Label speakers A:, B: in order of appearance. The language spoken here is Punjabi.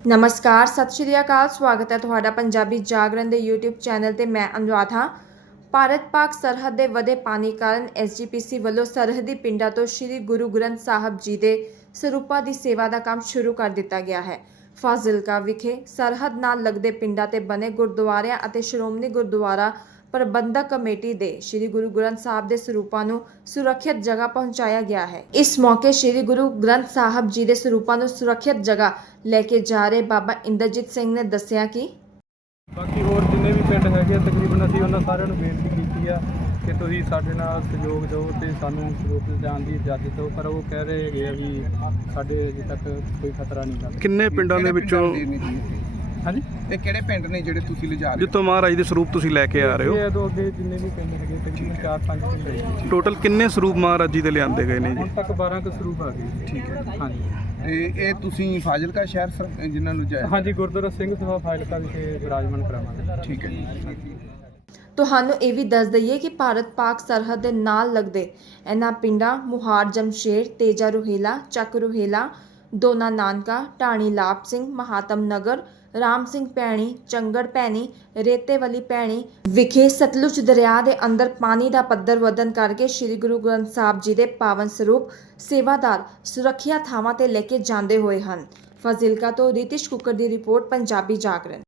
A: ਨਮਸਕਾਰ, ਸਤਿ ਸ਼੍ਰੀ ਅਕਾਲ, ਸਵਾਗਤ ਹੈ ਤੁਹਾਡਾ ਪੰਜਾਬੀ ਜਾਗਰਣ ਦੇ YouTube ਚੈਨਲ ਤੇ ਮੈਂ ਅਨੁਰਾਧ। ਹਾਂ ਭਾਰਤ ਪਾਕ ਸਰਹੱਦ ਦੇ ਵਧੇ ਪਾਣੀ ਕਾਰਨ SGPC ਵੱਲੋਂ ਸਰਹੱਦੀ ਪਿੰਡਾਂ ਤੋਂ ਸ੍ਰੀ ਗੁਰੂ ਗ੍ਰੰਥ ਸਾਹਿਬ ਜੀ ਦੇ ਸਰੂਪਾਂ ਦੀ ਸੇਵਾ ਦਾ ਕੰਮ ਸ਼ੁਰੂ ਕਰ ਦਿੱਤਾ ਗਿਆ ਹੈ। ਫਾਜ਼ਿਲਕਾ ਵਿਖੇ ਸਰਹੱਦ ਨਾਲ ਲੱਗਦੇ ਪਿੰਡਾਂ ਤੇ ਬਣੇ ਗੁਰਦੁਆਰਿਆਂ ਅਤੇ ਸ਼੍ਰੋਮਣੀ ਗੁਰਦੁਆਰਾ ਪ੍ਰਬੰਧਕ ਕਮੇਟੀ ਦੇ ਸ੍ਰੀ ਗੁਰੂ ਗ੍ਰੰਥ ਸਾਹਿਬ ਦੇ ਸਰੂਪਾਂ ਨੂੰ ਸੁਰੱਖਿਅਤ ਜਗ੍ਹਾ ਪਹੁੰਚਾਇਆ ਗਿਆ ਹੈ। ਇਸ ਮੌਕੇ ਸ੍ਰੀ ਗੁਰੂ ਗ੍ਰੰਥ ਸਾਹਿਬ ਜੀ ਦੇ ਸਰੂਪਾਂ ਨੂੰ ਸੁਰੱਖਿਅਤ ਜਗ੍ਹਾ ਲੈ ਕੇ ਜਾ ਰਹੇ ਬਾਬਾ ਇੰਦਰਜੀਤ ਸਿੰਘ ਨੇ ਦੱਸਿਆ ਕਿ
B: ਬਾਕੀ ਹੋਰ ਜਿੰਨੇ ਵੀ ਪਿੰਡ ਹੈਗੇ ਆ ਤਕਰੀਬਨ ਅਸੀਂ ਉਹਨਾਂ ਸਾਰਿਆਂ ਨੂੰ ਬੇਨਤੀ ਕੀਤੀ ਆ ਕਿ ਤੁਸੀਂ ਸਾਡੇ ਨਾਲ ਸਹਿਯੋਗ ਦਿਓ ਤੇ ਸਾਨੂੰ ਸਰੋਤ ਜਾਣ ਦੀ ਇਜਾਜ਼ਤ ਦਿਓ। ਪਰ ਉਹ ਕਹਿ ਰਹੇ ਹੈਗੇ ਆ ਵੀ ਸਾਡੇ ਅਜੇ ਤੱਕ ਕੋਈ ਖਤਰਾ ਨਹੀਂ ਗਾ।
C: ਕਿੰਨੇ ਪਿੰਡਾਂ ਦੇ ਵਿੱਚੋਂ
B: ਹਾਂਜੀ।
D: ਇਹ ਕਿਹੜੇ ਪਿੰਡ ਨੇ ਜਿਹੜੇ ਤੁਸੀਂ ਲਿਜਾ ਰਹੇ ਹੋ?
C: ਜਿੱਥੋਂ ਮਹਾਰਾਜ ਦੇ ਸਰੂਪ ਤੁਸੀਂ ਲੈ ਕੇ ਆ ਰਹੇ ਹੋ।
B: ਇਹ ਤੋਂ ਅੱਗੇ ਜਿੰਨੇ ਵੀ ਪਿੰਡ ਹੈਗੇ ਤਕਰੀਬਨ 4-5 ਪਿੰਡ ਹੈਗੇ
C: ਟੋਟਲ ਕਿੰਨੇ ਸਰੂਪ ਮਹਾਰਾਜ ਜੀ ਦੇ ਲਿਆਂਦੇ ਗਏ ਨੇ ਜੀ?
B: ਹੁਣ ਤੱਕ 12 ਕੁ ਸਰੂਪ ਆ ਗਏ
D: ਠੀਕ ਹੈ।
B: ਹਾਂਜੀ।
D: ਤੇ ਇਹ ਤੁਸੀਂ ਫਾਜ਼ਿਲਕਾ ਸ਼ਹਿਰ ਸਰ ਜਿਨ੍ਹਾਂ ਨੂੰ ਜਾਇਆ?
B: ਹਾਂਜੀ ਗੁਰਦੁਆਰਾ ਸਿੰਘ ਸਭਾ ਫਾਇਲਕਾ ਵਿਖੇ ਵਿਰਾਜਮਾਨ ਕਰਾਵਾਂਗੇ।
D: ਠੀਕ ਹੈ। ਜੀ
A: ਤੁਹਾਨੂੰ ਇਹ ਵੀ ਦੱਸ ਦਈਏ ਕਿ ਭਾਰਤ ਪਾਕ ਸਰਹੱਦ ਦੇ ਨਾਲ ਲੱਗਦੇ ਇਹਨਾਂ ਪਿੰਡਾਂ ਮੁਹਾਰ ਜਮਸ਼ੇਰ ਤੇਜਾ ਰੋਹੇਲਾ ਚੱਕ ਰੋਹੇਲਾ ਦੋਨਾ ਨਾਨਕਾ ਢਾਣੀ ਲਾਭ ਸਿੰਘ, ਮਹਾਤਮ ਨਗਰ, ਰਾਮ ਸਿੰਘ ਪੈਣੀ, ਚੰਗੜ ਪੈਣੀ, ਰੇਤੇ ਵਾਲੀ ਪੈਣੀ ਵਿਖੇ ਸਤਲੁਜ ਦਰਿਆ ਦੇ ਅੰਦਰ ਪਾਣੀ ਦਾ ਪੱਧਰ ਵਧਣ ਕਰਕੇ ਸ੍ਰੀ ਗੁਰੂ ਗ੍ਰੰਥ ਸਾਹਿਬ ਜੀ ਦੇ ਪਾਵਨ ਸਰੂਪ ਸੇਵਾਦਾਰ ਸੁਰੱਖਿਆ ਥਾਵਾਂ ਤੇ ਲੈ ਕੇ ਜਾਂਦੇ ਹੋਏ ਹਨ। ਫਾਜ਼ਿਲਕਾ ਤੋਂ ਰਿਤਿਸ਼ ਕੁੱਕਰ ਦੀ ਰਿਪੋਰਟ, ਪੰਜਾਬੀ ਜਾਗਰਣ।